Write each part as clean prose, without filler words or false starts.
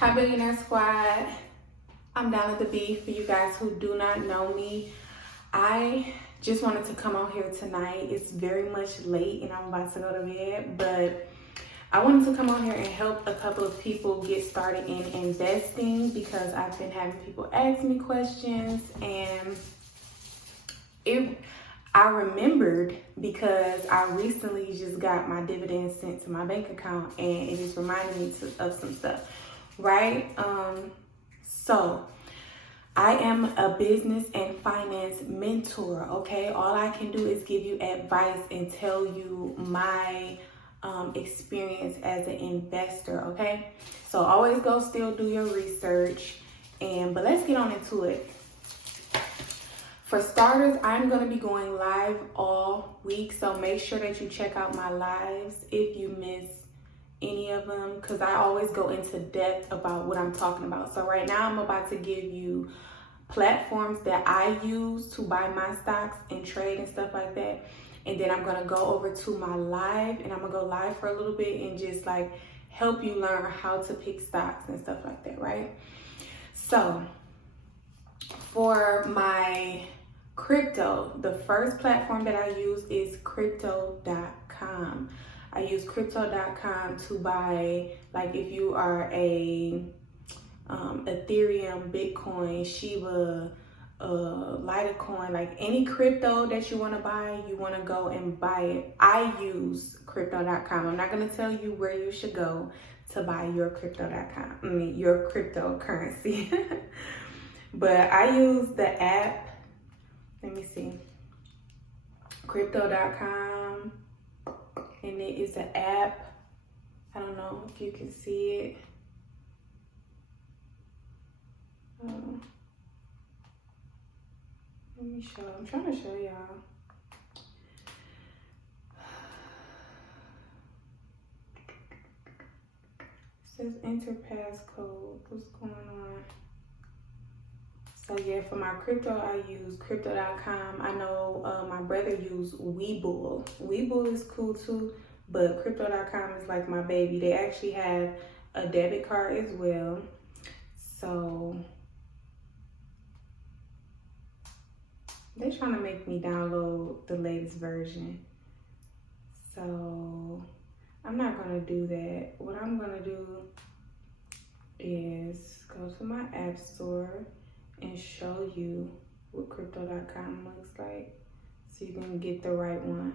Hi Billionaire Squad, I'm Donnathebillionaire. For you guys who do not know me, I just wanted to come out here tonight. It's very much late and I'm about to go to bed, but I wanted to come on here and help a couple of people get started in investing because I've been having people ask me questions, and I remembered because I recently just got my dividends sent to my bank account and it just reminded me of some stuff. Right? So I am a business and finance mentor, okay? All I can do is give you advice and tell you my experience as an investor, okay? So always go still do your research, but let's get on into it. For starters, I'm going to be going live all week, so make sure that you check out my lives if you miss any of them, because I always go into depth about what I'm talking about. So right now I'm about to give you platforms that I use to buy my stocks and trade and stuff like that. And then I'm going to go over to my live, and I'm going to go live for a little bit and just like help you learn how to pick stocks and stuff like that, right? So for my crypto, the first platform that I use is crypto.com. I use crypto.com to buy, like if you are a Ethereum, Bitcoin, Shiba, Litecoin, like any crypto that you want to buy, you want to go and buy it. I use crypto.com. I'm not going to tell you where you should go to buy your crypto.com, your cryptocurrency. But I use the app. Let me see. Crypto.com. And it is an app. I don't know if you can see it. Let me show. I'm trying to show y'all. It says enter passcode. What's going on? So yeah, for my crypto, I use crypto.com. I know my brother used Webull. Webull is cool too, but crypto.com is like my baby. They actually have a debit card as well. So they're trying to make me download the latest version. So I'm not gonna do that. What I'm gonna do is go to my app store and show you what crypto.com looks like so you can get the right one.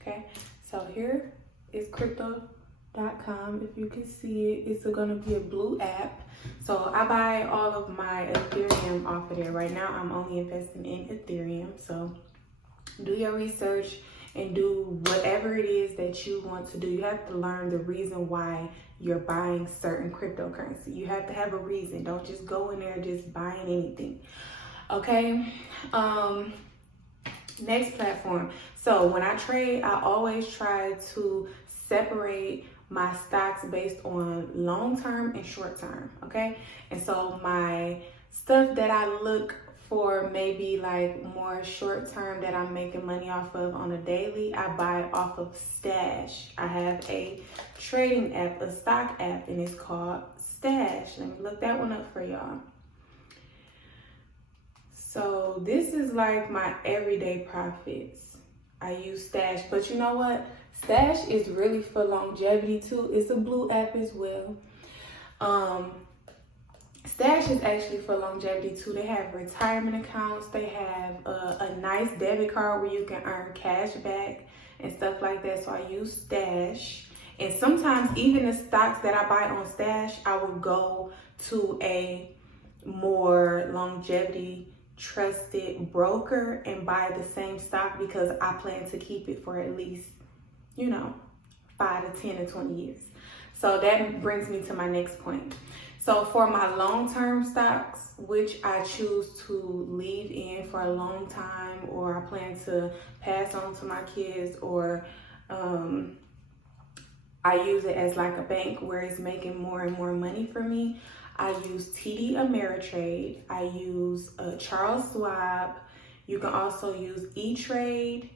Okay, so here is crypto.com. If you can see it, it's gonna be a blue app. So I buy all of my Ethereum off of there. Right now I'm only investing in Ethereum. So do your research and do whatever it is that you want to do. You have to learn the reason why you're buying certain cryptocurrency. You have to have a reason. Don't just go in there just buying anything. Okay. Next platform. So when I trade, I always try to separate my stocks based on long-term and short-term. Okay. And so my stuff that I look for maybe like more short term that I'm making money off of on a daily, I buy off of Stash. I have a trading app, a stock app, and it's called Stash. Let me look that one up for y'all. So this is like my everyday profits. I use Stash, but you know what? Stash is really for longevity too. It's a blue app as well. Stash is actually for longevity too. They have retirement accounts. They have a nice debit card where you can earn cash back and stuff like that. So I use Stash. And sometimes even the stocks that I buy on Stash, I will go to a more longevity trusted broker and buy the same stock because I plan to keep it for at least, 5 to 10 to 20 years. So that brings me to my next point. So for my long-term stocks, which I choose to leave in for a long time, or I plan to pass on to my kids, or I use it as like a bank where it's making more and more money for me, I use TD Ameritrade. I use Charles Schwab. You can also use E-Trade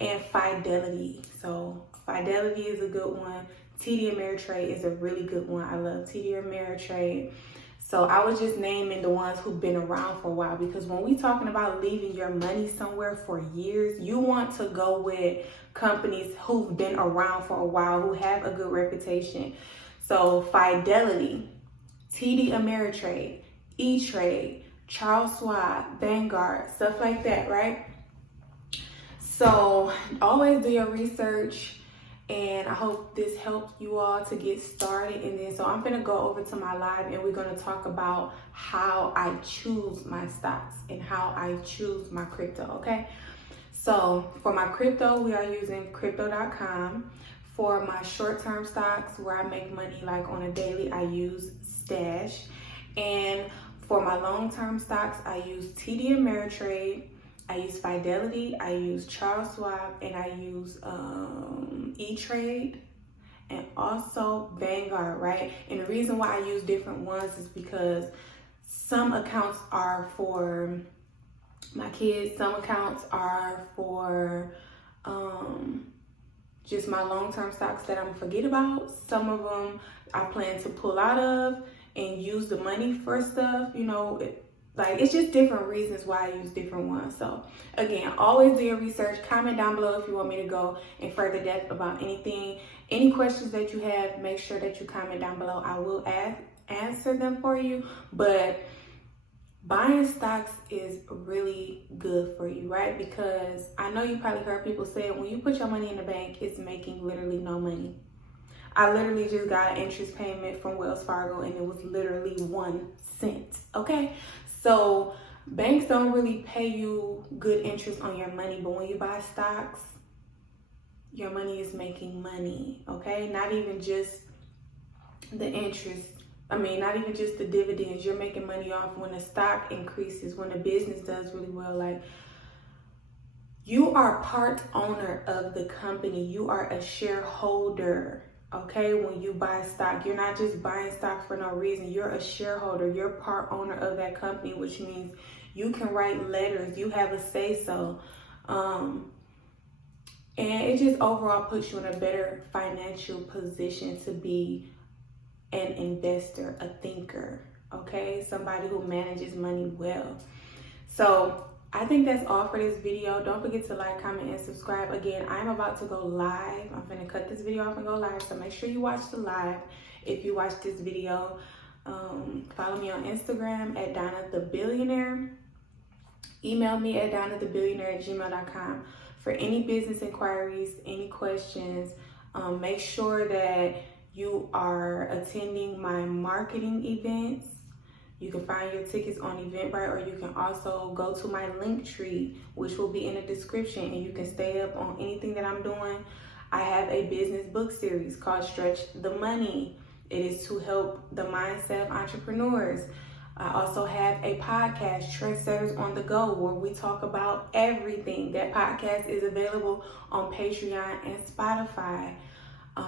and Fidelity. So Fidelity is a good one. TD Ameritrade is a really good one. I love TD Ameritrade. So I was just naming the ones who've been around for a while, because when we talking about leaving your money somewhere for years, you want to go with companies who've been around for a while, who have a good reputation. So Fidelity, TD Ameritrade, E-Trade, Charles Schwab, Vanguard, stuff like that, right? So always do your research, and I hope this helped you all to get started. And then, so I'm gonna go over to my live, and we're gonna talk about how I choose my stocks and how I choose my crypto, okay? So for my crypto, we are using crypto.com. For my short-term stocks, where I make money like on a daily, I use Stash. And for my long-term stocks, I use TD Ameritrade, I use Fidelity, I use Charles Schwab, and I use E-Trade, and also Vanguard, right? And the reason why I use different ones is because some accounts are for my kids, some accounts are for just my long-term stocks that I'm gonna forget about. Some of them I plan to pull out of and use the money for stuff, you know. Like, it's just different reasons why I use different ones. So again, always do your research. Comment down below if you want me to go in further depth about anything. Any questions that you have, make sure that you comment down below. I will answer them for you. But buying stocks is really good for you, right? Because I know you probably heard people say when you put your money in the bank, it's making literally no money. I literally just got an interest payment from Wells Fargo, and it was literally 1 cent, okay? So banks don't really pay you good interest on your money, but when you buy stocks, your money is making money, okay? Not even just the interest. I mean, not even just the dividends. You're making money off when the stock increases, when the business does really well. Like, you are part owner of the company. You are a shareholder, okay? When you buy stock, you're not just buying stock for no reason. You're a shareholder. You're part owner of that company, which means you can write letters. You have a say-so. And it just overall puts you in a better financial position to be an investor, a thinker, okay? Somebody who manages money well. So I think that's all for this video. Don't forget to like, comment, and subscribe. Again, I'm about to go live. I'm gonna cut this video off and go live, so make sure you watch the live if you watch this video. Follow me on Instagram at Donnathebillionaire. Email me at donnathebillionaire@gmail.com for any business inquiries, any questions. Make sure that you are attending my marketing events. You can find your tickets on Eventbrite, or you can also go to my link tree, which will be in the description, and you can stay up on anything that I'm doing. I have a business book series called Stretch the Money. It is to help the mindset of entrepreneurs. I also have a podcast, Trendsetters on the Go, where we talk about everything. That podcast is available on Patreon and Spotify.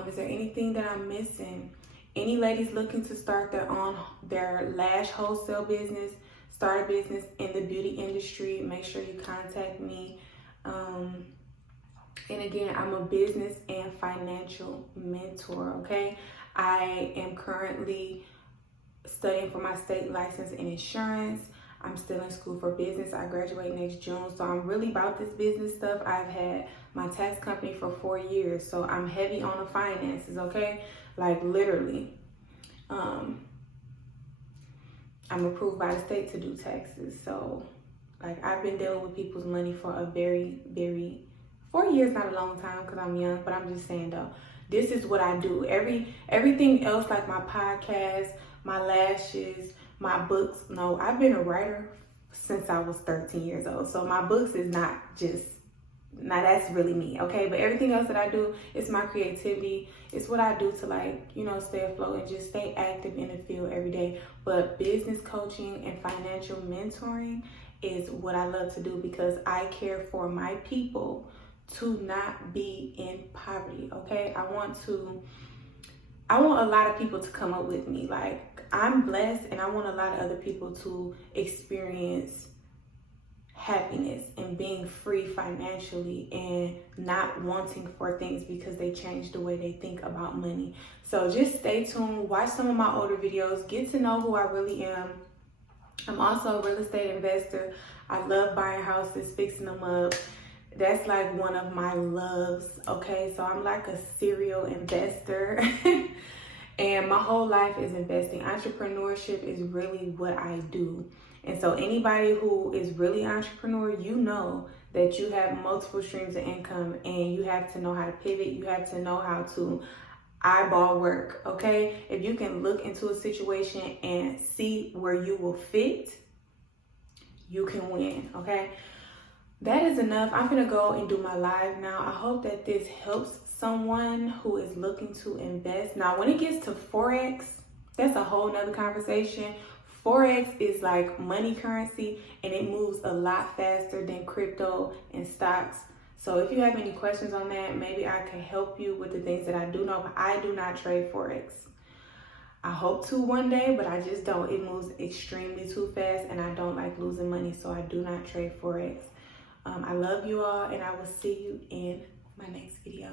Is there anything that I'm missing? Any ladies looking to start their lash wholesale business, start a business in the beauty industry, make sure you contact me. And again, I'm a business and financial mentor, okay? I am currently studying for my state license in insurance. I'm still in school for business. I graduate next June, so I'm really about this business stuff. I've had my tax company for 4 years, so I'm heavy on the finances, okay? Like, literally. I'm approved by the state to do taxes, so like, I've been dealing with people's money for a very, 4 years, not a long time because I'm young, but I'm just saying though, this is what I do. Everything else, like my podcast, my lashes, my books. No, I've been a writer since I was 13 years old. So my books is not just, now that's really me, okay? But everything else that I do, it's my creativity. It's what I do to, like, you know, stay afloat and just stay active in the field every day. But business coaching and financial mentoring is what I love to do, because I care for my people to not be in poverty, okay? I want a lot of people to come up with me. Like, I'm blessed, and I want a lot of other people to experience happiness and being free financially and not wanting for things because they change the way they think about money. So just stay tuned, watch some of my older videos, get to know who I really am. I'm also a real estate investor. I love buying houses, fixing them up. That's like one of my loves, okay? So I'm like a serial investor. And my whole life is investing. Entrepreneurship is really what I do. And so anybody who is really entrepreneur, you know that you have multiple streams of income and you have to know how to pivot. You have to know how to eyeball work, okay? If you can look into a situation and see where you will fit, you can win, okay? That is enough. I'm gonna go and do my live now. I hope that this helps someone who is looking to invest. Now, when it gets to Forex, that's a whole nother conversation. Forex is like money currency and it moves a lot faster than crypto and stocks. So if you have any questions on that, maybe I can help you with the things that I do know, but I do not trade Forex. I hope to one day, but I just don't. It moves extremely too fast and I don't like losing money, so I do not trade Forex. I love you all and I will see you in my next video.